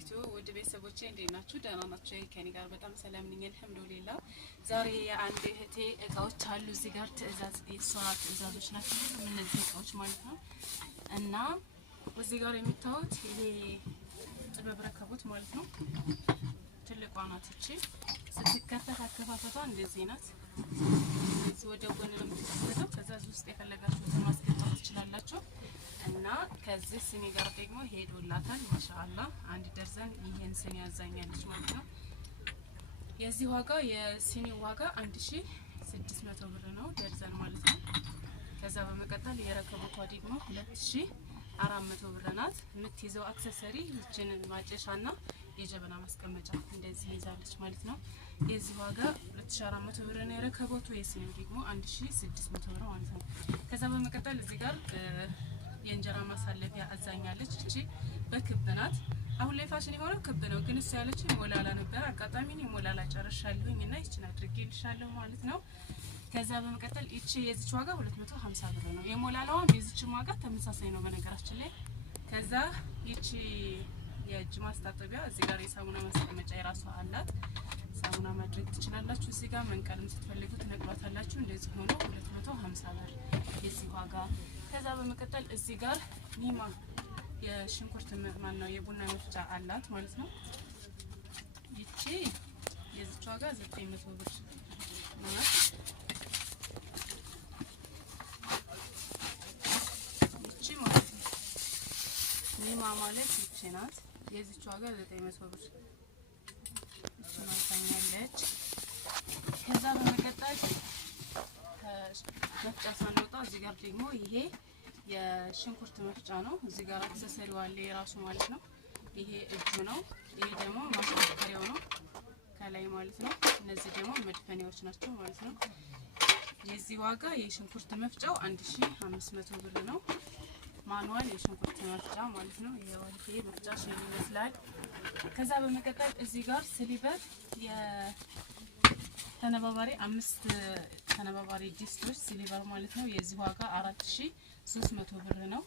ቲክቶ ወደ ቤተሰቦቼ እንዴት ናችሁ? ደህና ናችሁ? ከኔ ጋር በጣም ሰላም ነኝ አልሐምዱሊላህ። ዛሬ የአንድ እህቴ እቃዎች አሉ እዚህ ጋር ትዕዛዞች ናቸው እነዚህ እቃዎች ማለት ነው። እና እዚህ ጋር የምታዩት ይሄ ጥበብ ረከቦት ማለት ነው። ትልቋ ናት እቺ። ስትከፈት አከፋፈቷ እንደዚህ ናት። እዚህ ወደ ጎን ነው የምትከፈተው። ከዛ ውስጥ የፈለጋችሁትን ማስገባት ትችላላችሁ። እና ከዚህ ስኒ ጋር ደግሞ ሄዶላታል ማሻአላህ። አንድ ደርዘን ይሄን ስኒ ያዛኛለች ማለት ነው። የዚህ ዋጋ የስኒው ዋጋ 1600 ብር ነው ደርዘን ማለት ነው። ከዛ በመቀጠል የረከቦቷ ደግሞ 2400 ብር ናት። የምትይዘው አክሰሰሪ እችን ማጨሻና የጀበና ማስቀመጫ እንደዚህ ይዛለች ማለት ነው። የዚህ ዋጋ 2400 ብር ነው የረከቦቱ። የስኒው ደግሞ 1600 ብር ማለት ነው። ከዛ በመቀጠል እዚህ ጋር የእንጀራ ማሳለፊያ አዛኛለች። እቺ በክብ ናት። አሁን ላይ ፋሽን የሆነው ክብ ነው፣ ግን እሱ ያለች ሞላላ ነበር። አጋጣሚ ነው ሞላላ ጨርሻለሁኝ እና ይችን አድርጌልሻለሁ ማለት ነው። ከዛ በመቀጠል እቺ የዚች ዋጋ 250 ብር ነው። የሞላላዋም የዚችም ዋጋ ተመሳሳይ ነው በነገራችን ላይ። ከዛ እቺ የእጅ ማስታጠቢያ እዚህ ጋር የሳሙና ማስቀመጫ የራሷ አላት። ሳሙና ማድረግ ትችላላችሁ። እዚህ ጋር መንቀልም ስትፈልጉ ትነቅሏታላችሁ። እንደዚህ ሆኖ 250 ብር የዚህ ዋጋ። ከዛ በመቀጠል እዚህ ጋር ኒማ የሽንኩርት ማን ነው የቡና መፍጫ አላት ማለት ነው። ይቺ የዚች ዋጋ 900 ብር ናት። ይቺ ማለት ነው ኒማ ማለት ይቺ ናት። የዚች ዋጋ 900 ብር ይቺ ማሳኛለች። ከዛ በመቀጠል መፍጫ ሳንወጣ እዚህ ጋር ደግሞ ይሄ የሽንኩርት መፍጫ ነው። እዚህ ጋር አክሰሰሪው አለ የራሱ ማለት ነው። ይሄ እጁ ነው። ይሄ ደግሞ ማስፈከሪያው ነው ከላይ ማለት ነው። እነዚህ ደግሞ መድፈኒያዎች ናቸው ማለት ነው። የዚህ ዋጋ የሽንኩርት መፍጫው 1500 ብር ነው። ማኑዋል የሽንኩርት መፍጫ ማለት ነው። ይሄ መፍጫ ሸል ይመስላል። ከዛ በመቀጠል እዚህ ጋር ስሊቨር ተነባባሪ 5 ተነባባሪ ዲስቶች ሲሊቨር ማለት ነው። የዚህ ዋጋ 4300 ብር ነው።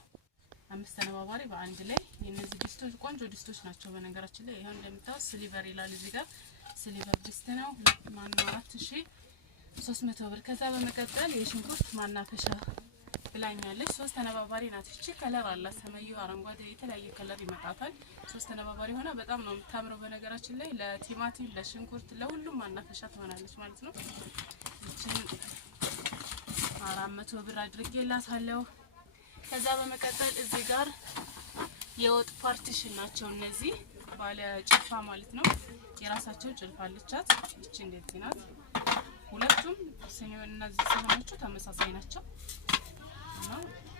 5 ተነባባሪ በአንድ ላይ። የነዚህ ዲስቶች ቆንጆ ዲስቶች ናቸው በነገራችን ላይ። ይሄን እንደምታዩት ሲሊቨር ይላል እዚህ ጋር ሲሊቨር ዲስት ነው። 4300 ብር። ከዛ በመቀጠል የሽንኩርት ማናፈሻ ብላኛለች። 3 ተነባባሪ ናት። እቺ ከለር አላት ሰማያዊ፣ አረንጓዴ የተለያየ ከለር ይመጣታል። 3 ተነባባሪ ሆና በጣም ነው የምታምረው በነገራችን ላይ። ለቲማቲም፣ ለሽንኩርት፣ ለሁሉም ማናፈሻ ትሆናለች ማለት ነው። እቺን 400 ብር አድርጌላታለሁ። ከዛ በመቀጠል እዚህ ጋር የወጥ ፓርቲሽን ናቸው እነዚህ ባለ ጭልፋ ማለት ነው። የራሳቸው ጭልፋ አለቻት። እቺ እንደዚህ ናት። ሁለቱም ስኒውና እነዚህ ሰሃኖቹ ተመሳሳይ ናቸው እና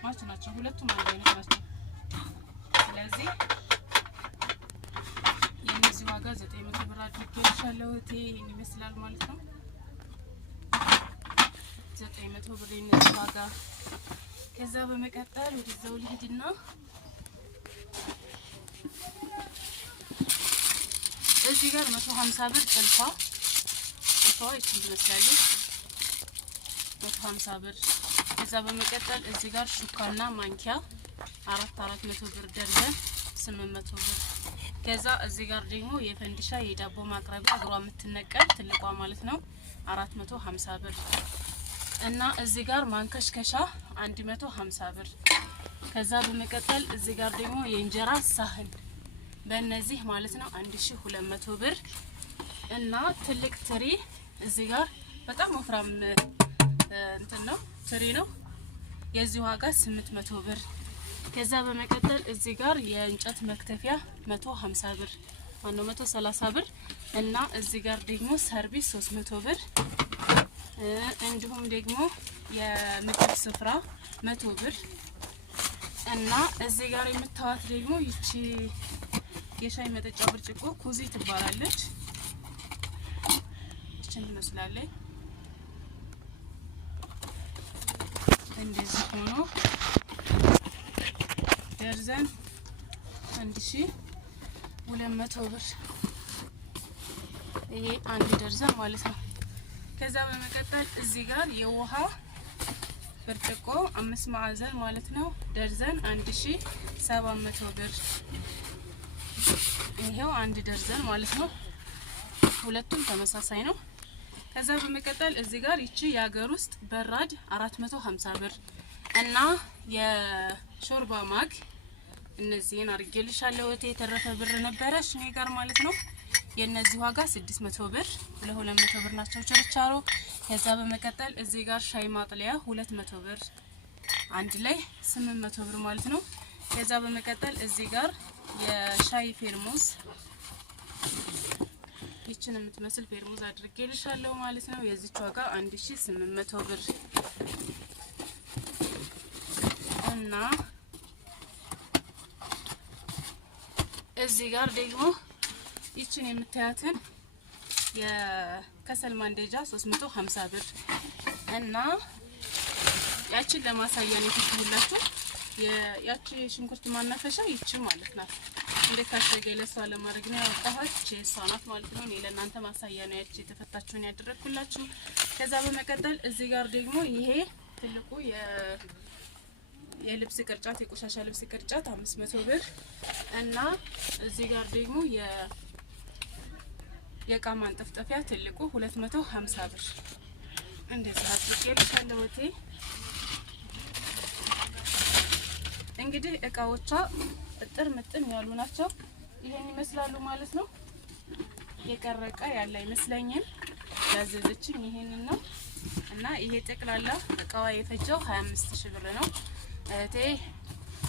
ማች ናቸው። ሁለቱም አንድ አይነት ናቸው። ስለዚህ የነዚህ ዋጋ 900 ብር አድርጌልሻለሁ። ይሄን ይመስላል ማለት ነው። 900 ብር የነዚህ ዋጋ። ከዛ በመቀጠል ወደዛው ልሂድና እዚህ ጋር 150 ብር ጭልፋ ይችን ትመስላለች 150 ብር። ከዛ በመቀጠል እዚህ ጋር ሹካና ማንኪያ 400 ብር ደርዘን 800 ብር። ከዛ እዚህ ጋር ደግሞ የፈንዲሻ የዳቦ ማቅረቢያ እግሯ የምትነቀል ትልቋ ማለት ነው 450 ብር። እና እዚህ ጋር ማንከሽከሻ 150 ብር። ከዛ በመቀጠል እዚህ ጋር ደግሞ የእንጀራ ሳህን በእነዚህ ማለት ነው 1200 ብር። እና ትልቅ ትሪ እዚህ ጋር በጣም ወፍራም እንትን ነው ትሪ ነው። የዚህ ዋጋ 800 ብር። ከዛ በመቀጠል እዚህ ጋር የእንጨት መክተፊያ 150 ብር ማነው 130 ብር። እና እዚህ ጋር ደግሞ ሰርቪስ 300 ብር። እንዲሁም ደግሞ የምግብ ስፍራ 100 ብር። እና እዚህ ጋር የምታዋት ደግሞ ይቺ የሻይ መጠጫ ብርጭቆ ኩዚ ትባላለች። እቺን ትመስላለች። እንደዚህ ሆኖ ደርዘን 1200 ብር። ይሄ አንድ ደርዘን ማለት ነው። ከዛ በመቀጠል እዚህ ጋር የውሃ ብርጭቆ 5 ማዕዘን ማለት ነው ደርዘን 1700 ብር። ይሄው አንድ ደርዘን ማለት ነው። ሁለቱም ተመሳሳይ ነው። ከዛ በመቀጠል እዚህ ጋር ይቺ የሀገር ውስጥ በራድ 450 ብር እና የሾርባ ማግ እነዚህን አርጌልሻለሁ። የተረፈ ብር ነበረሽ እኔ ጋር ማለት ነው። የነዚህ ዋጋ 600 ብር ለ200 ብር ናቸው ችርቻሮ። ከዛ በመቀጠል እዚህ ጋር ሻይ ማጥለያ 200 ብር አንድ ላይ 800 ብር ማለት ነው። ከዛ በመቀጠል እዚህ ጋር የሻይ ፌርሙዝ ይችን የምትመስል ፌርሙዝ አድርጌልሻለሁ ማለት ነው። የዚች ዋጋ 1800 ብር እና እዚህ ጋር ደግሞ ይችን የምታያትን የከሰል ማንደጃ 350 ብር እና ያችን ለማሳያ ነው የተኩላችሁ። ያቺ ሽንኩርት ማናፈሻ ይቺ ማለት ናት። እንደ ካሸገ ለሷ ለማድረግ ነው ያወጣኋት። እሷ ናት ማለት ነው። እኔ ለእናንተ ማሳያ ነው ያቺ የተፈታችሁን ያደረኩላችሁ። ከዛ በመቀጠል እዚህ ጋር ደግሞ ይሄ ትልቁ የልብስ ቅርጫት የቆሻሻ ልብስ ቅርጫት 500 ብር እና እዚህ ጋር ደግሞ የእቃ ማንጠፍጠፊያ ትልቁ 250 ብር እንደዚህ አድርጌልሻለሁ። እንግዲህ እቃዎቿ እጥር ምጥን ያሉ ናቸው። ይሄን ይመስላሉ ማለት ነው። የቀረቀ ያለ አይመስለኝም። ያዘዘችኝ ይሄንን ነው እና ይሄ ጠቅላላ እቃዋ የፈጀው 25000 ብር ነው። እቴ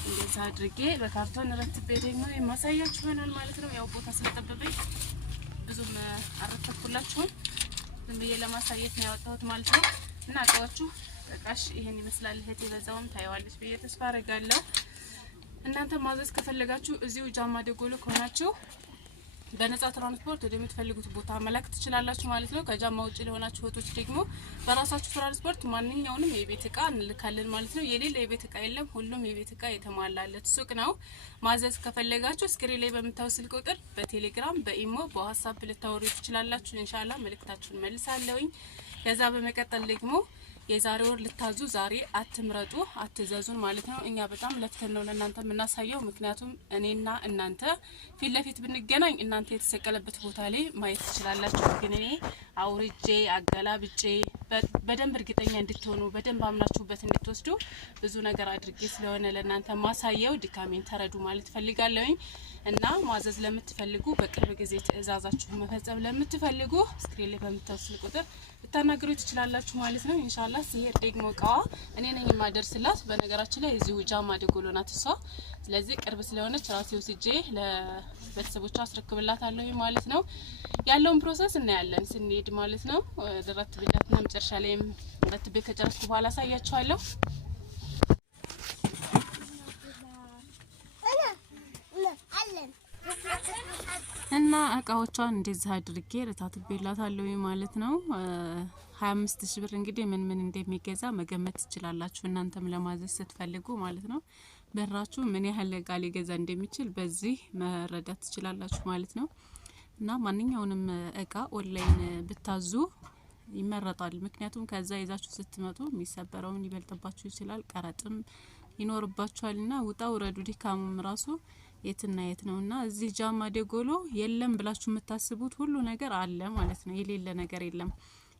እንደዛ አድርጌ በካርቶን ረትቤ ደግሞ የማሳያችሁ ይሆናል ማለት ነው። ያው ቦታ ስለጠበበኝ ብዙም አረተኩላችሁም ዝም ብዬ ለማሳየት ነው ያወጣሁት ማለት ነው። እና እቃዎቹ እቃሽ ይሄን ይመስላል። እህቴ በዛውም ታይዋለች ብዬ ተስፋ አደርጋለሁ። እናንተ ማዘዝ ከፈለጋችሁ እዚሁ ጃማ ደጎሎ ከሆናችሁ በነጻ ትራንስፖርት ወደምትፈልጉት ቦታ መላክ ትችላላችሁ ማለት ነው። ከጃማ ውጪ ለሆናችሁ እህቶች ደግሞ በራሳችሁ ትራንስፖርት ማንኛውንም የቤት እቃ እንልካለን ማለት ነው። የሌለ የቤት እቃ የለም። ሁሉም የቤት እቃ የተሟላለት ሱቅ ነው። ማዘዝ ከፈለጋችሁ ስክሪን ላይ በምታዩት ስልክ ቁጥር በቴሌግራም፣ በኢሞ፣ በዋትስአፕ ልታወሩ ትችላላችሁ። ኢንሻአላህ መልእክታችሁን መልሳለሁኝ። ከዛ በመቀጠል ደግሞ የዛሬ ወር ልታዙ ዛሬ አትምረጡ አትዘዙን ማለት ነው። እኛ በጣም ለፍተን ነው ለእናንተ የምናሳየው። ምክንያቱም እኔና እናንተ ፊት ለፊት ብንገናኝ እናንተ የተሰቀለበት ቦታ ላይ ማየት ትችላላችሁ። ግን እኔ አውርጄ አገላብጬ በደንብ እርግጠኛ እንድትሆኑ በደንብ አምናችሁበት እንድትወስዱ ብዙ ነገር አድርጌ ስለሆነ ለእናንተ ማሳየው ድካሜን ተረዱ ማለት ፈልጋለሁኝ። እና ማዘዝ ለምትፈልጉ በቅርብ ጊዜ ትዕዛዛችሁን መፈጸም ለምትፈልጉ ስክሪን ላይ በምታዩት ቁጥር ልታናግሩ ትችላላችሁ ማለት ነው። ኢንሻአላህ ሲሄድ ደግሞ እቃዋ እኔ ነኝ የማደርስላት። በነገራችን ላይ እዚሁ ጃማ ደጎሎ ናት እሷ። ስለዚህ ቅርብ ስለሆነች ራሴ ወስጄ ለቤተሰቦቿ አስረክብላታለሁ ማለት ነው። ያለውን ፕሮሰስ እናያለን ስንሄድ ማለት ነው። ረትብላትና መጨረሻ ላይም ረትቤ ከጨረስኩ በኋላ አሳያችኋለሁ። እና እቃዎቿን እንደዚህ አድርጌ ረታትቤላታለሁ ማለት ነው። 25000 ብር እንግዲህ ምን እንደሚገዛ መገመት ትችላላችሁ እናንተም ለማዘዝ ስትፈልጉ ማለት ነው። በራችሁ ምን ያህል እቃ ሊገዛ እንደሚችል በዚህ መረዳት ትችላላችሁ ማለት ነው። እና ማንኛውንም እቃ ኦንላይን ብታዙ ይመረጣል። ምክንያቱም ከዛ ይዛችሁ ስትመጡ የሚሰበረውን ሊበልጥባችሁ ይችላል፣ ቀረጥም ይኖርባችኋልና ውጣ ውረዱ ድካሙም ራሱ የትና የት ነውና እዚህ ጃማ ደጎሎ የለም ብላችሁ የምታስቡት ሁሉ ነገር አለ ማለት ነው። የሌለ ነገር የለም።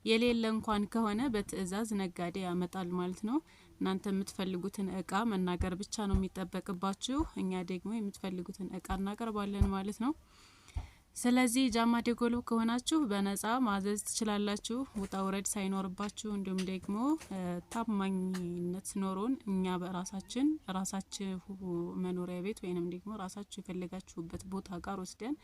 የሌለ እንኳን ከሆነ በትዕዛዝ ነጋዴ ያመጣል ማለት ነው። እናንተ የምትፈልጉትን እቃ መናገር ብቻ ነው የሚጠበቅባችሁ። እኛ ደግሞ የምትፈልጉትን እቃ እናቀርባለን ማለት ነው። ስለዚህ ጃማ ደጎሎ ከሆናችሁ በነጻ ማዘዝ ትችላላችሁ፣ ውጣ ውረድ ሳይኖርባችሁ። እንዲሁም ደግሞ ታማኝነት ኖሮን እኛ በራሳችን መኖሪያ ቤት ወይንም ደግሞ ራሳችሁ የፈለጋችሁበት ቦታ ጋር ወስደን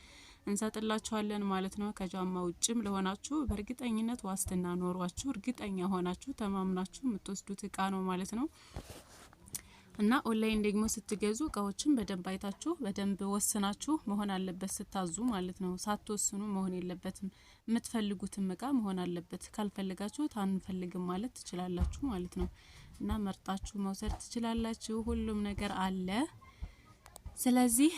እንሰጥላችኋለን ማለት ነው። ከጃማ ውጭም ለሆናችሁ በእርግጠኝነት ዋስትና ኖሯችሁ እርግጠኛ ሆናችሁ ተማምናችሁ የምትወስዱት እቃ ነው ማለት ነው። እና ኦንላይን ደግሞ ስትገዙ እቃዎችን በደንብ አይታችሁ በደንብ ወስናችሁ መሆን አለበት ስታዙ ማለት ነው። ሳትወስኑ መሆን የለበትም። የምትፈልጉትም እቃ መሆን አለበት። ካልፈልጋችሁ አንፈልግም ማለት ትችላላችሁ ማለት ነው። እና መርጣችሁ መውሰድ ትችላላችሁ። ሁሉም ነገር አለ። ስለዚህ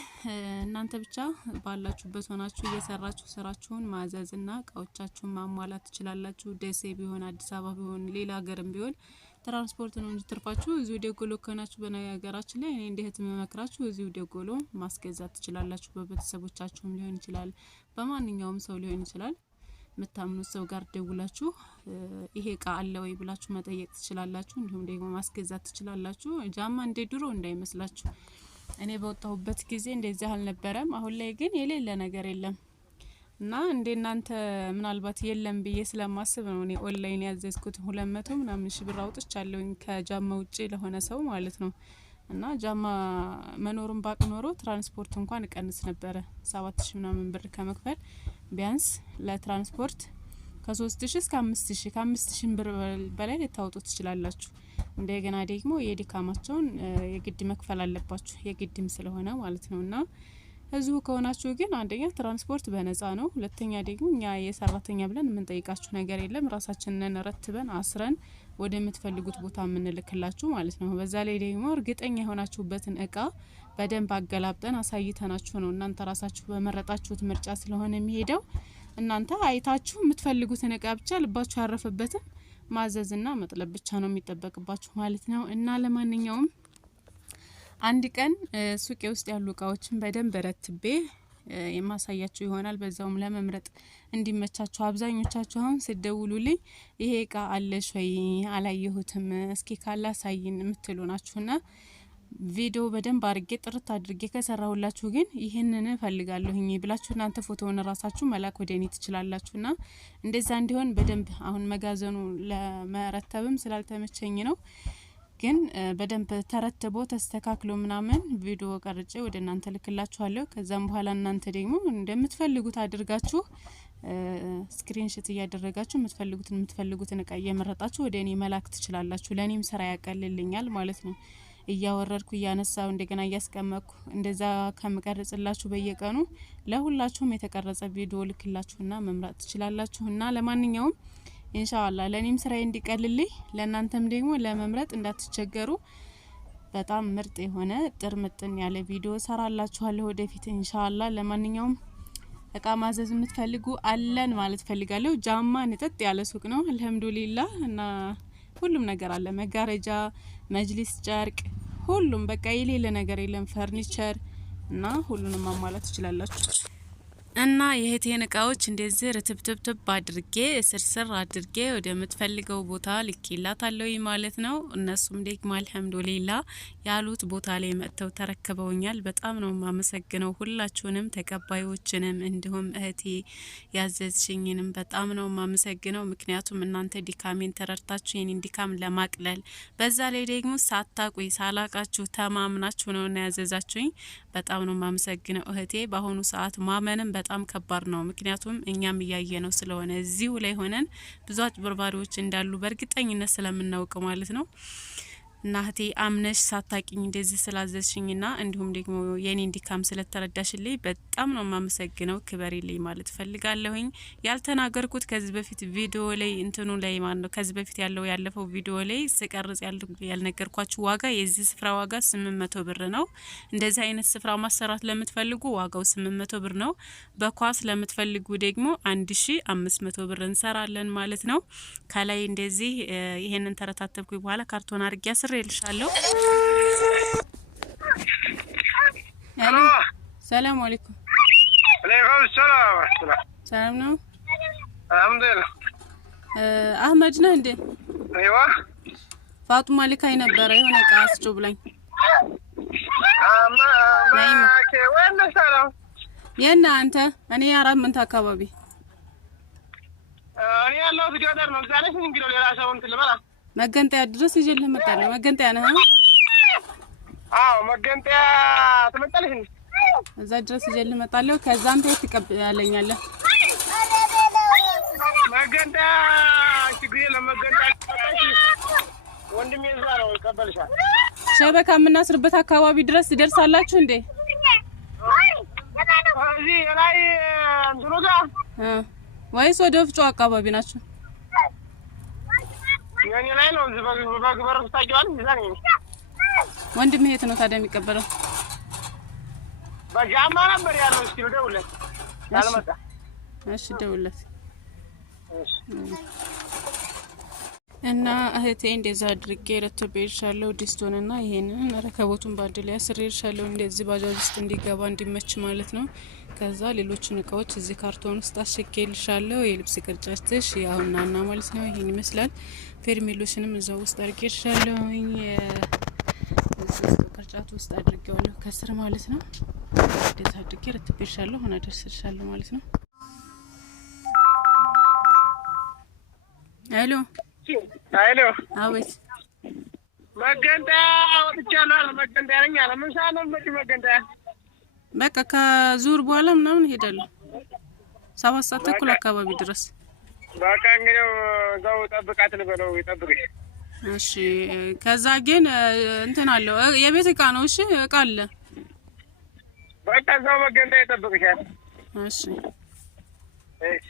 እናንተ ብቻ ባላችሁበት ሆናችሁ እየሰራችሁ ስራችሁን ማዘዝና እቃዎቻችሁን ማሟላት ትችላላችሁ። ደሴ ቢሆን አዲስ አበባ ቢሆን ሌላ ሀገርም ቢሆን ትራንስፖርት ነው እንጂ ትርፋችሁ እዚሁ ደጎሎ ከናችሁ። በነገራችን ላይ እኔ እንደ እህት መመክራችሁ እዚሁ ደጎሎ ማስገዛት ትችላላችሁ። በቤተሰቦቻችሁም ሊሆን ይችላል፣ በማንኛውም ሰው ሊሆን ይችላል። የምታምኑት ሰው ጋር ደውላችሁ ይሄ እቃ አለ ወይ ብላችሁ መጠየቅ ትችላላችሁ። እንዲሁም ደግሞ ማስገዛት ትችላላችሁ። ጃማ እንደ ድሮ እንዳይመስላችሁ። እኔ በወጣሁበት ጊዜ እንደዚህ አልነበረም። አሁን ላይ ግን የሌለ ነገር የለም እና እንደናንተ ምናልባት የለም ብዬ ስለማስብ ነው እኔ ኦንላይን ያዘዝኩት 200 ምናምን ሺህ ብር አውጥቻለሁኝ ከጃማ ውጪ ለሆነ ሰው ማለት ነው። እና ጃማ መኖሩን ባቅ ኖሮ ትራንስፖርት እንኳን እቀንስ ነበረ 7000 ምናምን ብር ከመክፈል ቢያንስ ለትራንስፖርት ከ3000 እስከ 5000 ከ5000 ብር በላይ ልታወጡ ትችላላችሁ። እንደገና ደግሞ የድካማቸውን የግድ መክፈል አለባችሁ የግድም ስለሆነ ማለት ነውና እዚሁ ከሆናችሁ ግን አንደኛ ትራንስፖርት በነፃ ነው። ሁለተኛ ደግሞ እኛ የሰራተኛ ብለን የምንጠይቃችሁ ነገር የለም። ራሳችንን ረትበን አስረን ወደ የምትፈልጉት ቦታ የምንልክላችሁ ማለት ነው። በዛ ላይ ደግሞ እርግጠኛ የሆናችሁበትን እቃ በደንብ አገላብጠን አሳይተናችሁ ነው። እናንተ ራሳችሁ በመረጣችሁት ምርጫ ስለሆነ የሚሄደው እናንተ አይታችሁ የምትፈልጉትን እቃ ብቻ ልባችሁ ያረፈበትን ማዘዝና መጥለብ ብቻ ነው የሚጠበቅባችሁ ማለት ነው። እና ለማንኛውም አንድ ቀን ሱቄ ውስጥ ያሉ እቃዎችን በደንብ ረትቤ የማሳያችሁ ይሆናል። በዛውም ለመምረጥ እንዲመቻችሁ አብዛኞቻችሁ አሁን ስደውሉልኝ ይሄ እቃ አለሽ ወይ አላየሁትም እስኪ ካላሳይን የምትሉ ናችሁና ቪዲዮ በደንብ አድርጌ ጥርት አድርጌ ከሰራሁላችሁ ግን ይሄንን ፈልጋለሁኝ ብላችሁ እናንተ ፎቶውን ራሳችሁ መላክ ወደኔ ትችላላችሁና እንደዛ እንዲሆን በደንብ አሁን መጋዘኑ ለመረተብም ስላልተመቸኝ ነው። ግን በደንብ ተረትቦ ተስተካክሎ ምናምን ቪዲዮ ቀርጬ ወደ እናንተ ልክላችኋለሁ። ከዛም በኋላ እናንተ ደግሞ እንደምትፈልጉት አድርጋችሁ ስክሪንሾት እያደረጋችሁ የምትፈልጉትን እቃ እየመረጣችሁ ወደ እኔ መላክ ትችላላችሁ። ለኔም ስራ ያቀልልኛል ማለት ነው። እያወረድኩ እያነሳው እንደገና እያስቀመጥኩ እንደዛ ከምቀርጽላችሁ በየቀኑ ለሁላችሁም የተቀረጸ ቪዲዮ ልክላችሁና መምራት ትችላላችሁና ለማንኛውም ኢንሻአላህ ለኔም ስራዬ እንዲቀልልኝ ለእናንተም ደግሞ ለመምረጥ እንዳትቸገሩ በጣም ምርጥ የሆነ ጥርምጥን ያለ ቪዲዮ ሰራላችኋለሁ ወደፊት ኢንሻአላህ። ለማንኛውም እቃ ማዘዝ የምትፈልጉ አለን ማለት ፈልጋለሁ። ጃማ ንጥጥ ያለ ሱቅ ነው አልহামዱሊላህ እና ሁሉም ነገር አለ። መጋረጃ፣ መጅሊስ፣ ጨርቅ ሁሉም በቃ የሌለ ነገር የለም። ፈርኒቸር እና ሁሉንም ማሟላት ትችላላችሁ። እና የእህቴን እቃዎች እንደዚህ ርትብትብትብ አድርጌ ስርስር አድርጌ ወደ ምትፈልገው ቦታ ልኬላታለሁ ማለት ነው። እነሱም ደግሞ አልহামዱሊላህ ያሉት ቦታ ላይ መጥተው ተረከበውኛል። በጣም ነው ማመሰግነው ሁላችሁንም ተቀባዮችንም እንዲሁም እህቴ ያዘዝሽኝንም በጣም ነው ማመሰግነው። ምክንያቱም እናንተ ዲካሜን ተረድታችሁ የኔን ዲካም ለማቅለል በዛ ላይ ደግሞ ሳታቁይ ሳላቃችሁ ተማምናችሁ ነውና ያዘዛችሁኝ። በጣም ነው ማመሰግነው እህቴ። በአሁኑ ሰዓት ማመንም በጣም ከባድ ነው። ምክንያቱም እኛም እያየነው ስለሆነ እዚሁ ላይ ሆነን ብዙ አጭበርባሪዎች እንዳሉ በእርግጠኝነት ስለምናውቅ ማለት ነው። እና እህቴ አምነሽ ሳታቂኝ እንደዚህ ስላዘዝሽኝና እንዲሁም ደግሞ የኔን ዲካም ስለተረዳሽልኝ በጣም ነው ማመሰግነው። ክበሪልኝ ማለት ፈልጋለሁኝ። ያልተናገርኩት ከዚህ በፊት ቪዲዮ ላይ እንትኑ ላይ ማለት ነው ከዚህ በፊት ያለፈው ቪዲዮ ላይ ስቀርጽ ያልነገርኳችሁ ዋጋ የዚህ ስፍራ ዋጋ 800 ብር ነው። እንደዚህ አይነት ስፍራ ማሰራት ለምትፈልጉ ዋጋው 800 ብር ነው። በኳስ ለምትፈልጉ ደግሞ 1500 ብር እንሰራለን ማለት ነው። ከላይ እንደዚህ ይሄንን ተረታተብኩ በኋላ ካርቶን አርጊያ ይልሻለሁ። ሄሎ ሰላም አለይኩም። አለይኩም ሰላም ወራህመቱላህ። ሰላም ነው? አልሐምዱሊላህ። አህመድ ነህ እንዴ? አይዋ ፋጡማ ልካይ ነበር የሆነ እቃ አስጮ ብላኝ። ማኬ ወንደ ሰላም የና አንተ እኔ 4 አካባቢ እኔ ያለሁት ገጠር ነው። ዛሬ እንግዲህ ሌላ ሰው እንትን ልበላ መገንጠያ ድረስ ይጀልህ መጣለህ። መገንጠያ ነህ? አዎ መገንጠያ ትመጣለህ። እዛ ድረስ ይጀልህ መጣለህ። ከዛ አንተ ትቀበላለኛለህ። መገንጠያ ችግር ለመገንጠያ ወንድሜ እዛ ነው ይቀበልሻል። ሸበካ የምናስርበት አካባቢ ድረስ ትደርሳላችሁ እንዴ? እዚህ ላይ እንትኑ ጋር ወይስ ወደ ወፍጮ አካባቢ ናችሁ? የኔ ላይ ነው። በግበር ታውቂዋለሽ? እዛ ነኝ። ወንድም የት ነው ታዲያ የሚቀበለው? በጃማ ነበር ያለው። እስኪ ደውልለት ያልመጣ። እሺ ደውልለት። እሺ እና እህቴ እንደዛ አድርጌ ረተቤልሻለሁ ዲስቶንና ይሄንን ረከቦቱን ባንድ ላይ አስሬልሻለሁ እንደዚህ ባጃጅ ውስጥ እንዲገባ እንዲመች ማለት ነው። ከዛ ሌሎችን እቃዎች እዚህ ካርቶን ውስጥ አሽጌልሻለሁ። የልብስ ቅርጫትሽ ያውናና ማለት ነው። ይሄን ይመስላል። ፌርሜሎሽንም እዛው ውስጥ አድርጌልሻለሁ። እዚህ ቅርጫቱ ውስጥ አድርጌዋለሁ ከስር ማለት ነው። እንደዛ አድርጌ ረተቤልሻለሁ ሆነ ደርስልሻለሁ ማለት ነው። ሄሎ አቤት። መገንጠያ ወጥቻለሁ። መገንጠያ ነኝ አለ። ምን ሰዓት ነው መገንጠያ? በቃ ከዙር በኋላ ምናምን ሄዳለሁ 7 ሰዓት ተኩል አካባቢ ድረስ። በቃ እንግዲህ እዛው ጠብቃት ልበለው ይጠብቅሽ። እሺ። ከዛ ግን እንትን አለው የቤት እቃ ነው። እሺ እቃ አለ። በቃ እዛው መገንጠያ ይጠብቅሻል። እሺ እሺ።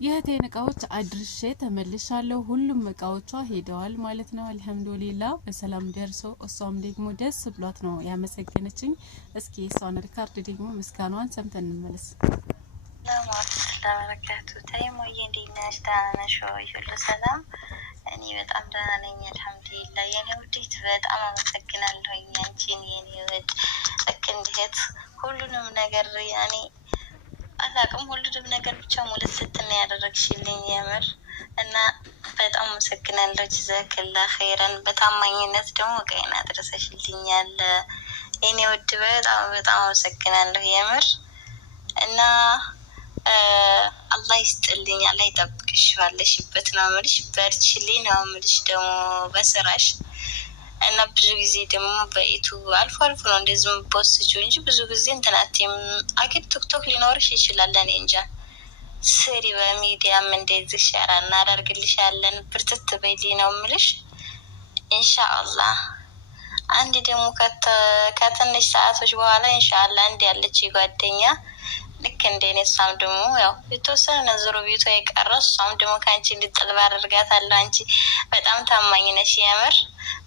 የእህቴን እቃዎች አድርሼ ተመልሻለሁ። ሁሉም እቃዎቿ ሄደዋል ማለት ነው። አልሐምዱሊላህ በሰላም ደርሰው እሷም ደግሞ ደስ ብሏት ነው ያመሰገነችኝ። እስኪ እሷን ሪካርድ ደግሞ ምስጋናዋን ሰምተን እንመለስ። ለበረካቱ ታይሞዬ እንዴት ነሽ? ደህና ነሽ ወይ? ሁሉ ሰላም? እኔ በጣም ደህና ነኝ አልሐምዱሊላህ። የኔ ውዴት በጣም አመሰግናለሁ። አንቺን የኔ ውድ ልክ እንዴት ሁሉንም ነገር ያኔ አላቅም ሁሉንም ነገር ብቻ ሙለት ስትና ያደረግሽልኝ የምር እና በጣም አመሰግናለሁ። ጀዛከላ ኸይረን። በታማኝነት ደግሞ ቀይና አድርሰሽልኛል የኔ ውድ በጣም በጣም አመሰግናለሁ የምር እና አላህ ይስጥልኝ፣ አላህ ይጠብቅሽ። ባለሽበት ነው የምልሽ፣ በርቺልኝ ነው የምልሽ ደግሞ በስራሽ እና ብዙ ጊዜ ደግሞ በዩቱብ አልፎ አልፎ ነው እንደዚህ የምፖስችው እንጂ ብዙ ጊዜ እንትናቴም አኪድ ቲክቶክ ሊኖርሽ ይችላል። እኔ እንጃ። ስሪ በሚዲያም እንደዚህ ሸራ እናደርግልሻለን። ብርትት በይልኝ ነው የምልሽ ኢንሻአላህ። አንድ ደግሞ ከትንሽ ሰዓቶች በኋላ ኢንሻአላህ አንድ ያለች ጓደኛ ልክ እንደኔ እሷም ደግሞ ያው የተወሰነ ነዝሮ ቤቷ የቀረ እሷም ደግሞ ከአንቺ እንድጥል ባደርጋታለሁ። አንቺ በጣም ታማኝ ነሽ የምር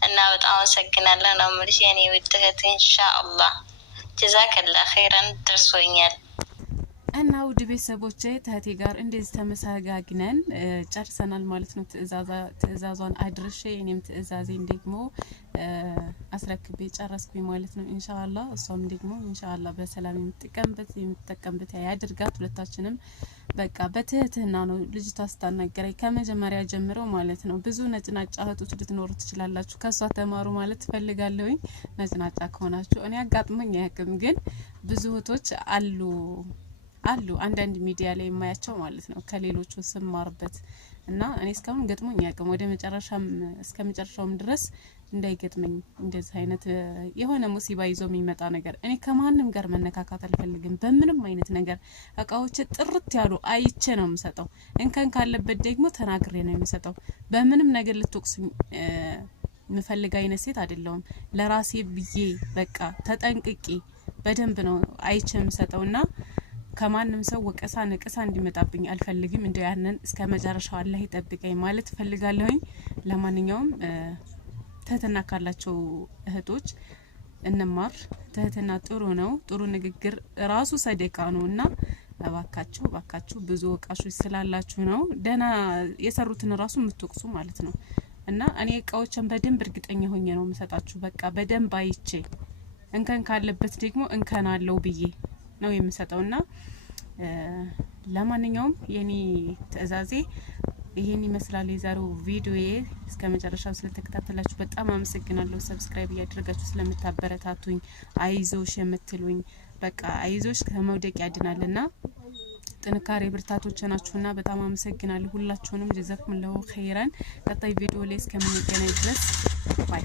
እና በጣም አመሰግናለሁ ነው የምልሽ የኔ ውድ እህት። ኢንሻአላህ ጀዛከላ ኸይረን ደርሶኛል። እና ውድ ቤተሰቦቼ እህቴ ጋር እንደዚህ ተመሰጋግነን ጨርሰናል ማለት ነው። ትእዛዟን አድርሼ እኔም ትእዛዜን ደግሞ አስረክቤ ጨረስኩኝ ማለት ነው ኢንሻአላህ። እሷም ደግሞ ኢንሻአላህ በሰላም የምትጠቀምበት ያድርጋት። ሁለታችንም በቃ በትህትና ነው ልጅቷ ስታናገረኝ ከመጀመሪያ ጀምሮ ማለት ነው። ብዙ ነጭናጫ እህቶች ልትኖሩ ትችላላችሁ፣ ከሷ ተማሩ ማለት ፈልጋለሁኝ። ነጭናጫ ከሆናችሁ እኔ አጋጥሞኝ አያውቅም፣ ግን ብዙ እህቶች አሉ አንዳንድ ሚዲያ ላይ የማያቸው ማለት ነው ከሌሎቹ ስማርበት እና እኔ እስካሁን ገጥሞኝ አያውቅም። ወደ መጨረሻም እስከ መጨረሻውም ድረስ እንዳይገጥመኝ እንደዚህ አይነት የሆነ ሙሲባ ይዞ የሚመጣ ነገር እኔ ከማንም ጋር መነካካት አልፈልግም። በምንም አይነት ነገር እቃዎች ጥርት ያሉ አይቼ ነው የምሰጠው። እንከን ካለበት ደግሞ ተናግሬ ነው የምሰጠው። በምንም ነገር ልትወቅሱኝ ምፈልግ አይነት ሴት አይደለሁም። ለራሴ ብዬ በቃ ተጠንቅቄ በደንብ ነው አይቼ የምሰጠውና ከማንም ሰው ወቀሳ ነቀሳ እንዲመጣብኝ አልፈልግም። እንደው ያንን እስከ መጨረሻው አላህ ይጠብቀኝ ማለት ፈልጋለሁኝ። ለማንኛውም ትህትና ካላቸው እህቶች እንማር። ትህትና ጥሩ ነው። ጥሩ ንግግር ራሱ ሰደቃ ነውና እባካችሁ ብዙ ወቃሾች ስላላችሁ ነው ደህና የሰሩትን ራሱ የምትወቅሱ ማለት ነው። እና እኔ እቃዎችን በደንብ እርግጠኛ ሆኜ ነው የምሰጣችሁ። በቃ በደንብ አይቼ እንከን ካለበት ደግሞ እንከን አለው ብዬ ነው የምሰጠውና ለማንኛውም የኔ ትእዛዜ ይሄን ይመስላል። የዛሬው ቪዲዮዬ እስከ መጨረሻው ስለተከታተላችሁ በጣም አመሰግናለሁ። ሰብስክራይብ እያደረጋችሁ ስለምታበረታቱኝ አይዞሽ የምትሉኝ በቃ አይዞሽ ከመውደቅ ያድናልና ጥንካሬ ብርታቶች ናችሁና በጣም አመሰግናለሁ ሁላችሁንም። ጀዛኩሙላሁ ኸይራን። ቀጣይ ቪዲዮ ላይ እስከምንገናኝ ድረስ ባይ